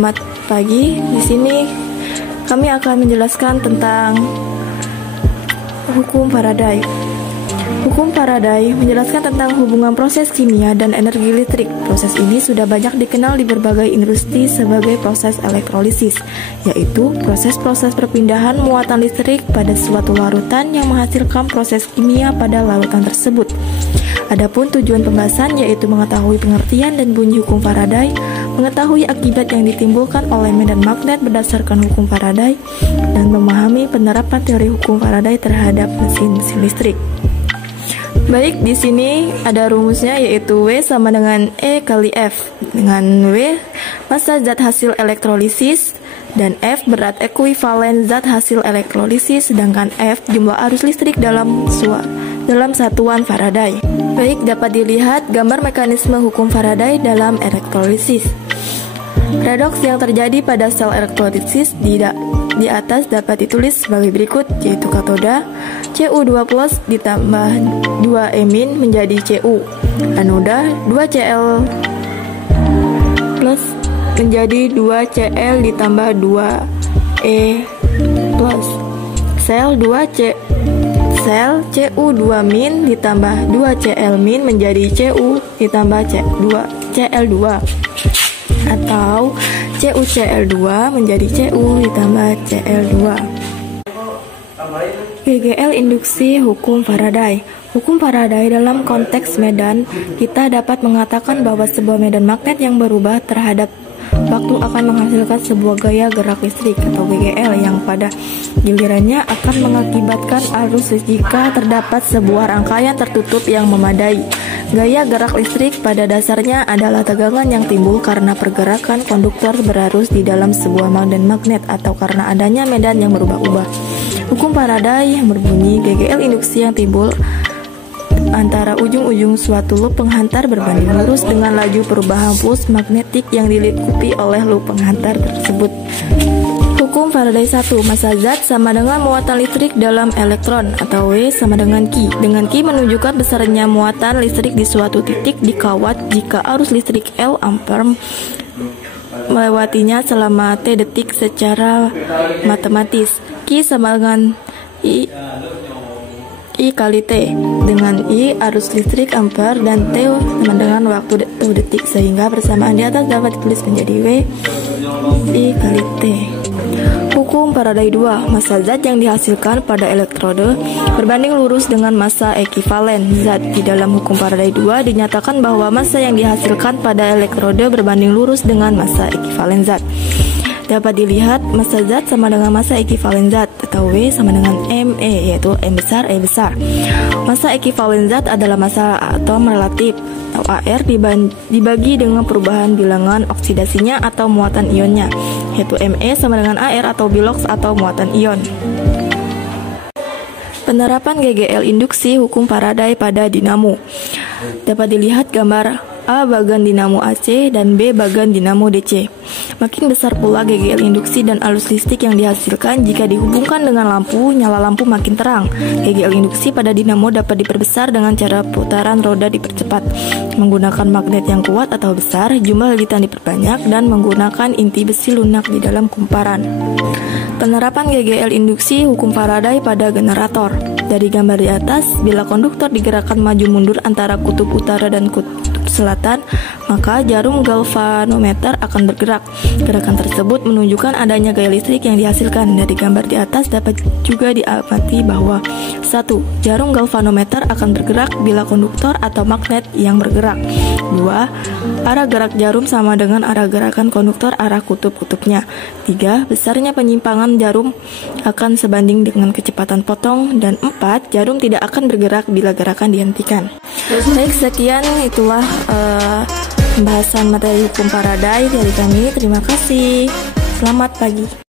Selamat pagi. Di sini kami akan menjelaskan tentang hukum Faraday. Hukum Faraday menjelaskan tentang hubungan proses kimia dan energi listrik. Proses ini sudah banyak dikenal di berbagai industri sebagai proses elektrolisis, yaitu proses-proses perpindahan muatan listrik pada suatu larutan yang menghasilkan proses kimia pada larutan tersebut. Adapun tujuan pembahasan yaitu mengetahui pengertian dan bunyi hukum Faraday, mengetahui akibat yang ditimbulkan oleh medan magnet berdasarkan hukum Faraday, dan memahami penerapan teori hukum Faraday terhadap mesin-mesin listrik. Baik, di sini ada rumusnya yaitu W sama dengan E kali F, dengan W massa zat hasil elektrolisis dan F berat ekuivalen zat hasil elektrolisis, sedangkan F jumlah arus listrik dalam satuan Faraday. Baik, dapat dilihat gambar mekanisme hukum Faraday dalam elektrolisis. Paradoks yang terjadi pada sel elektrolisis di atas dapat ditulis sebagai berikut, yaitu katoda Cu2 plus ditambah 2E- menjadi Cu, anoda 2Cl plus menjadi 2Cl ditambah 2E plus, sel Cu2- ditambah 2Cl- menjadi Cu ditambah Cl2, atau CuCl2 menjadi Cu ditambah Cl2. GGL induksi hukum Faraday. Hukum Faraday dalam konteks medan, kita dapat mengatakan bahwa sebuah medan magnet yang berubah terhadap waktu akan menghasilkan sebuah gaya gerak listrik atau GGL yang pada gilirannya akan mengakibatkan arus jika terdapat sebuah rangkaian tertutup yang memadai. Gaya gerak listrik pada dasarnya adalah tegangan yang timbul karena pergerakan konduktor berarus di dalam sebuah magnet atau karena adanya medan yang berubah-ubah. Hukum Faraday yang berbunyi GGL induksi yang timbul antara ujung-ujung suatu loop penghantar berbanding lurus dengan laju perubahan puls magnetik yang dilingkupi oleh loop penghantar tersebut. Hukum Faraday 1, massa zat sama dengan muatan listrik dalam elektron, atau W sama dengan Q. Dengan Q menunjukkan besarnya muatan listrik di suatu titik di kawat jika arus listrik L ampere melewatinya selama T detik secara matematis. Q sama dengan I kali T, dengan I arus listrik ampere dan T sama dengan waktu detik, sehingga persamaan di atas dapat ditulis menjadi W I kali T. Hukum Faraday 2, massa zat yang dihasilkan pada elektrode berbanding lurus dengan massa ekivalen zat. Di dalam hukum Faraday 2 dinyatakan bahwa massa yang dihasilkan pada elektrode berbanding lurus dengan massa ekivalen zat. Dapat dilihat massa zat sama dengan massa ekivalen zat, atau W sama dengan ME, yaitu M besar E besar. Massa ekivalen zat adalah massa atom relatif atau AR dibagi dengan perubahan bilangan oksidasinya atau muatan ionnya, yaitu Me sama dengan AR atau bilox atau muatan ion. Penerapan GGL induksi hukum Faraday pada dinamo. Dapat dilihat gambar A bagan dinamo AC dan B bagan dinamo DC. Makin besar pula GGL induksi dan arus listrik yang dihasilkan jika dihubungkan dengan lampu, nyala lampu makin terang. GGL induksi pada dinamo dapat diperbesar dengan cara putaran roda dipercepat, menggunakan magnet yang kuat atau besar, jumlah lilitan diperbanyak, dan menggunakan inti besi lunak di dalam kumparan. Penerapan GGL induksi hukum Faraday pada generator. Dari gambar di atas, bila konduktor digerakkan maju mundur antara kutub utara dan kutub selatan, maka jarum galvanometer akan bergerak. Gerakan tersebut menunjukkan adanya gaya listrik yang dihasilkan. Dari gambar di atas dapat juga diamati bahwa 1. Jarum galvanometer akan bergerak bila konduktor atau magnet yang bergerak. 2. Arah gerak jarum sama dengan arah gerakan konduktor arah kutub-kutubnya. 3. Besarnya penyimpangan jarum akan sebanding dengan kecepatan potong. Dan 4. Jarum tidak akan bergerak bila gerakan dihentikan. Baik, sekian itulah pembahasan materi hukum Faraday dari kami. Terima kasih. Selamat pagi.